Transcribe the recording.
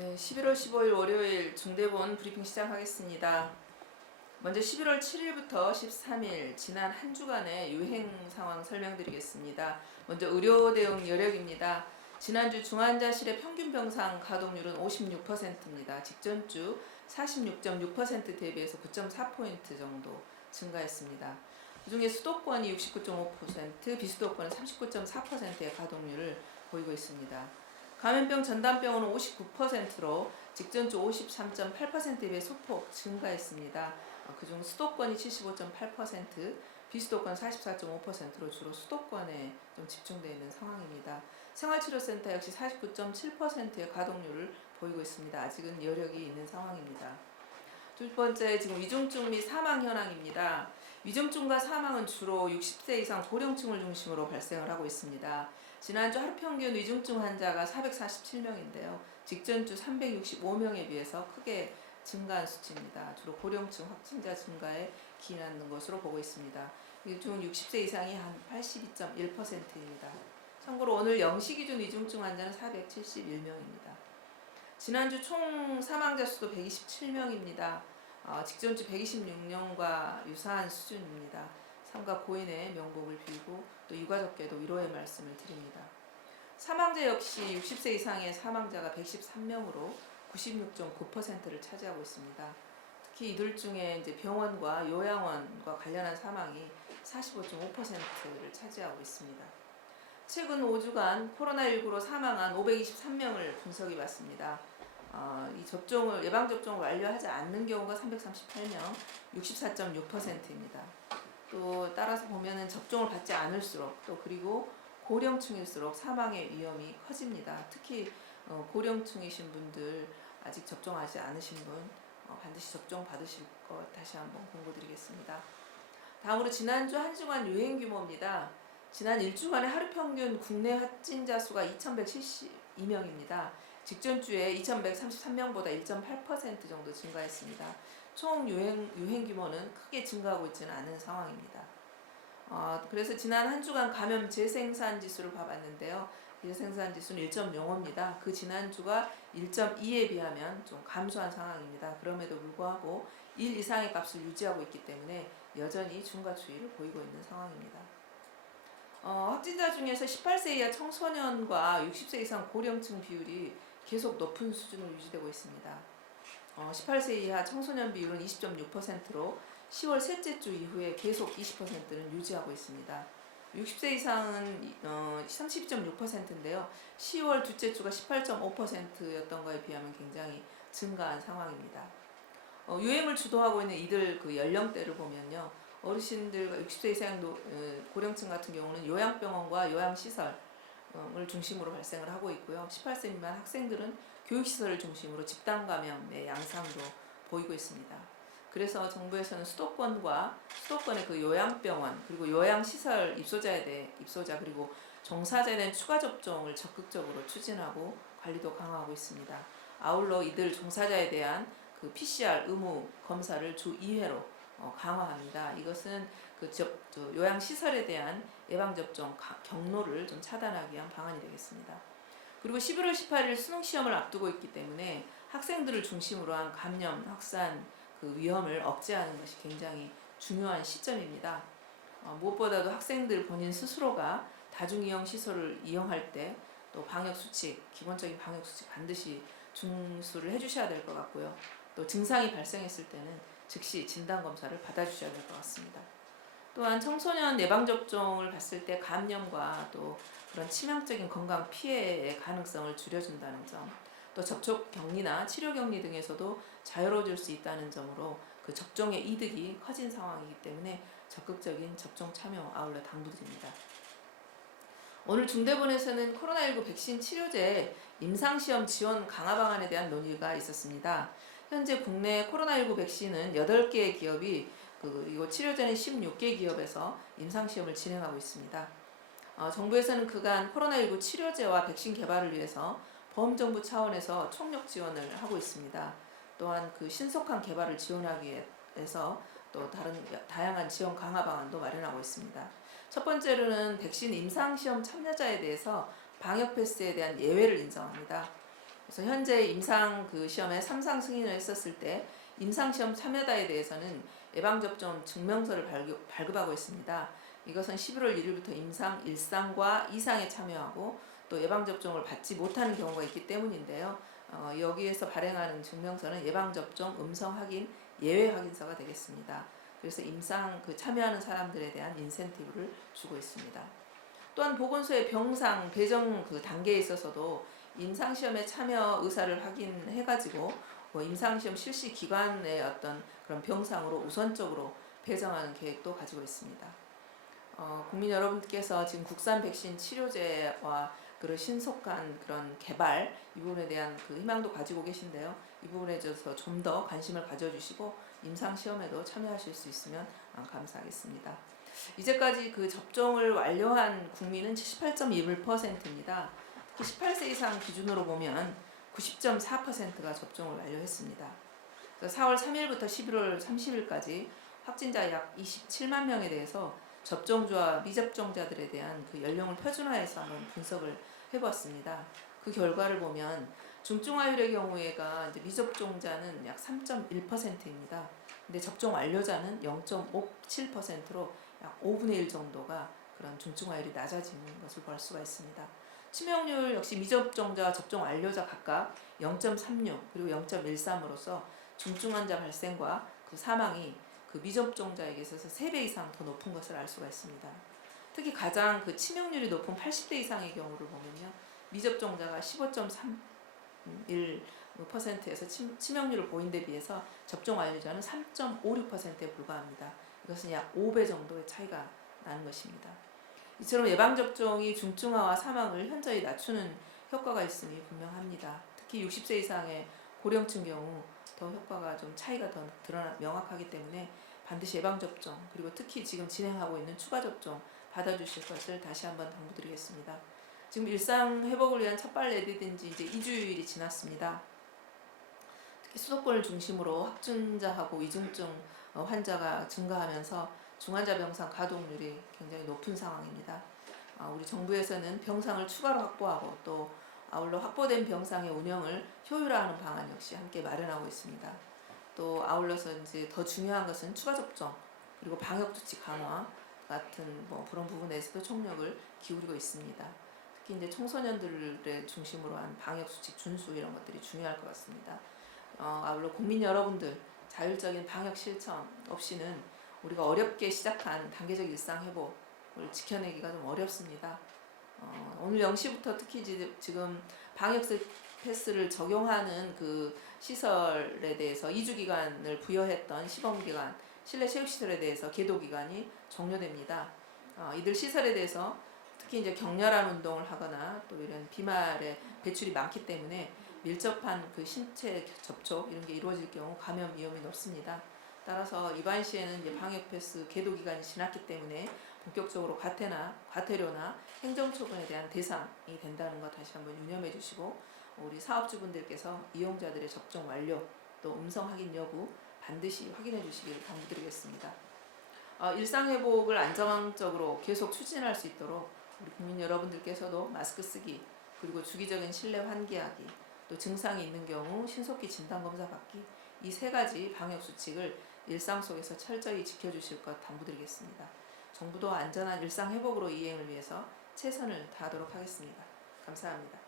네, 11월 15일 월요일 중대본 브리핑 시작하겠습니다. 먼저 11월 7일부터 13일 지난 한 주간의 유행 상황 설명드리겠습니다. 먼저 의료 대응 여력입니다. 지난주 중환자실의 평균 병상 가동률은 56%입니다. 직전주 46.6% 대비해서 9.4포인트 정도 증가했습니다. 그중에 수도권이 69.5%, 비수도권은 39.4%의 가동률을 보이고 있습니다. 감염병 전담병원은 59%로 직전주 53.8%에 비해 소폭 증가했습니다. 그중 수도권이 75.8%, 비수도권 44.5%로 주로 수도권에 좀 집중되어 있는 상황입니다. 생활치료센터 역시 49.7%의 가동률을 보이고 있습니다. 아직은 여력이 있는 상황입니다. 두 번째, 지금 위중증 및 사망 현황입니다. 위중증과 사망은 주로 60세 이상 고령층을 중심으로 발생을 하고 있습니다. 지난주 하루 평균 위중증 환자가 447명인데요. 직전주 365명에 비해서 크게 증가한 수치입니다. 주로 고령층 확진자 증가에 기인하는 것으로 보고 있습니다. 이 중 60세 이상이 한 82.1%입니다. 참고로 오늘 0시 기준 위중증 환자는 471명입니다. 지난주 총 사망자 수도 127명입니다. 직전주 126명과 유사한 수준입니다. 삼가 고인의 명복을 빌고 또 유가족께도 위로의 말씀을 드립니다. 사망자 역시 60세 이상의 사망자가 113명으로 96.9%를 차지하고 있습니다. 특히 이들 중에 이제 병원과 요양원과 관련한 사망이 45.5%를 차지하고 있습니다. 최근 5주간 코로나19로 사망한 523명을 분석해 봤습니다. 이 예방 접종을 완료하지 않는 경우가 338명, 64.6%입니다. 또 따라서 보면은 접종을 받지 않을수록 또 그리고 고령층일수록 사망의 위험이 커집니다. 특히 고령층이신 분들 아직 접종하지 않으신 분 반드시 접종 받으실 것 다시 한번 공고드리겠습니다. 다음으로 지난주 한 주간 유행 규모입니다. 지난 일주간의 하루 평균 국내 확진자 수가 2,172명입니다. 직전주에 2,133명보다 1.8% 정도 증가했습니다. 총 유행 규모는 크게 증가하고 있지는 않은 상황입니다. 그래서 지난 한 주간 감염 재생산 지수를 봐봤는데요. 재생산 지수는 1.05입니다. 그 지난주가 1.2에 비하면 좀 감소한 상황입니다. 그럼에도 불구하고 1 이상의 값을 유지하고 있기 때문에 여전히 중과 추이를 보이고 있는 상황입니다. 확진자 중에서 18세 이하 청소년과 60세 이상 고령층 비율이 계속 높은 수준으로 유지되고 있습니다. 18세 이하 청소년 비율은 20.6%로 10월 셋째 주 이후에 계속 20%는 유지하고 있습니다. 60세 이상은 32.6%인데요. 10월 둘째 주가 18.5%였던 거에 비하면 굉장히 증가한 상황입니다. 유행을 주도하고 있는 이들 그 연령대를 보면요. 어르신들과 60세 이상 고령층 같은 경우는 요양병원과 요양시설을 중심으로 발생을 하고 있고요. 18세 미만 학생들은 교육시설을 중심으로 집단 감염의 양상도 보이고 있습니다. 그래서 정부에서는 수도권의 그 요양병원 그리고 요양시설 입소자 그리고 종사자에 대한 추가 접종을 적극적으로 추진하고 관리도 강화하고 있습니다. 아울러 이들 종사자에 대한 그 PCR 의무 검사를 주 2회로 강화합니다. 이것은 요양시설에 대한 예방접종 경로를 좀 차단하기 위한 방안이 되겠습니다. 그리고 11월 18일 수능시험을 앞두고 있기 때문에 학생들을 중심으로 한 감염 확산 그 위험을 억제하는 것이 굉장히 중요한 시점입니다. 무엇보다도 학생들 본인 스스로가 다중이용시설을 이용할 때 또 방역수칙, 기본적인 방역수칙 반드시 준수를 해주셔야 될 것 같고요. 또 증상이 발생했을 때는 즉시 진단검사를 받아주셔야 될 것 같습니다. 또한 청소년 예방접종을 봤을 때 감염과 또 그런 치명적인 건강 피해의 가능성을 줄여준다는 점, 또 접촉 격리나 치료 격리 등에서도 자유로워질 수 있다는 점으로 그 접종의 이득이 커진 상황이기 때문에 적극적인 접종 참여 아울러 당부드립니다. 오늘 중대본에서는 코로나19 백신 치료제 임상시험 지원 강화 방안에 대한 논의가 있었습니다. 현재 국내 코로나19 백신은 8개의 기업이 그리고 치료제는 16개 기업에서 임상시험을 진행하고 있습니다. 정부에서는 그간 코로나19 치료제와 백신 개발을 위해서 범정부 차원에서 총력 지원을 하고 있습니다. 또한 그 신속한 개발을 지원하기 위해서 또 다양한 지원 강화 방안도 마련하고 있습니다. 첫 번째로는 백신 임상시험 참여자에 대해서 방역 패스에 대한 예외를 인정합니다. 그래서 현재 임상 그 시험에 3상 승인을 했었을 때 임상 시험 참여자에 대해서는 예방접종 증명서를 발급하고 있습니다. 이것은 11월 1일부터 임상 1상과 2상에 참여하고 또 예방접종을 받지 못하는 경우가 있기 때문인데요. 여기에서 발행하는 증명서는 예방접종 음성 확인 예외 확인서가 되겠습니다. 그래서 임상 그 참여하는 사람들에 대한 인센티브를 주고 있습니다. 또한 보건소의 병상 배정 그 단계에 있어서도 임상시험에 참여 의사를 확인해가지고 임상시험 실시 기관의 어떤 그런 병상으로 우선적으로 배정하는 계획도 가지고 있습니다. 국민 여러분께서 지금 국산 백신 치료제와 그런 신속한 그런 개발 이 부분에 대한 그 희망도 가지고 계신데요. 이 부분에 대해서 좀 더 관심을 가져주시고 임상 시험에도 참여하실 수 있으면 감사하겠습니다. 이제까지 그 접종을 완료한 국민은 78.21%입니다. 특히 18세 이상 기준으로 보면 90.4%가 접종을 완료했습니다. 4월 3일부터 11월 30일까지 확진자 약 27만 명에 대해서 접종자와 미접종자들에 대한 그 연령을 표준화해서 한번 분석을 해봤습니다. 그 결과를 보면 중증화율의 경우에가 이제 미접종자는 약 3.1%입니다. 근데 접종 완료자는 0.57%로 약 5분의 1 정도가 그런 중증화율이 낮아지는 것을 볼 수가 있습니다. 치명률 역시 미접종자, 접종 완료자 각각 0.36 그리고 0.13으로서 중증 환자 발생과 그 사망이 그 미접종자에게 있어서 3배 이상 더 높은 것을 알 수가 있습니다. 특히 가장 그 치명률이 높은 80대 이상의 경우를 보면요. 미접종자가 15.31%에서 치명률을 보인 데 비해서 접종 완료자는 3.56%에 불과합니다. 이것은 약 5배 정도의 차이가 나는 것입니다. 이처럼 예방접종이 중증화와 사망을 현저히 낮추는 효과가 있음이 분명합니다. 특히 60세 이상의 고령층 경우 더 효과가 좀 차이가 더 명확하기 때문에 반드시 예방접종 그리고 특히 지금 진행하고 있는 추가접종 받아주실 것을 다시 한번 당부드리겠습니다. 지금 일상 회복을 위한 첫발 내디딘 지 이제 2주일이 지났습니다. 특히 수도권을 중심으로 확진자하고 위중증 환자가 증가하면서 중환자 병상 가동률이 굉장히 높은 상황입니다. 우리 정부에서는 병상을 추가로 확보하고 또 아울러 확보된 병상의 운영을 효율화하는 방안 역시 함께 마련하고 있습니다. 또 아울러서 이제 더 중요한 것은 추가 접종 그리고 방역 조치 강화 같은 그런 부분에서도 총력을 기울이고 있습니다. 특히 이제 청소년들을 중심으로 한 방역 수칙 준수 이런 것들이 중요할 것 같습니다. 아울러 국민 여러분들 자율적인 방역 실천 없이는 우리가 어렵게 시작한 단계적 일상 회복을 지켜내기가 좀 어렵습니다. 오늘 0시부터 특히 지금 방역 패스를 적용하는 그 시설에 대해서 2주 기간을 부여했던 시범기간 실내 체육시설에 대해서 계도기간이 종료됩니다. 이들 시설에 대해서 특히 이제 격렬한 운동을 하거나 또 이런 비말의 배출이 많기 때문에 밀접한 그 신체 접촉 이런 게 이루어질 경우 감염 위험이 높습니다. 따라서 이번 시에는 이제 방역 패스 계도 기간이 지났기 때문에 본격적으로 과태료나 행정처분에 대한 대상이 된다는 것 다시 한번 유념해 주시고 우리 사업주분들께서 이용자들의 접종 완료 또 음성 확인 여부 반드시 확인해 주시기를 당부드리겠습니다. 일상 회복을 안정적으로 계속 추진할 수 있도록 우리 국민 여러분들께서도 마스크 쓰기 그리고 주기적인 실내 환기하기 또 증상이 있는 경우 신속히 진단검사 받기 이 3가지 방역 수칙을 일상 속에서 철저히 지켜주실 것 당부드리겠습니다. 정부도 안전한 일상 회복으로 이행을 위해서 최선을 다하도록 하겠습니다. 감사합니다.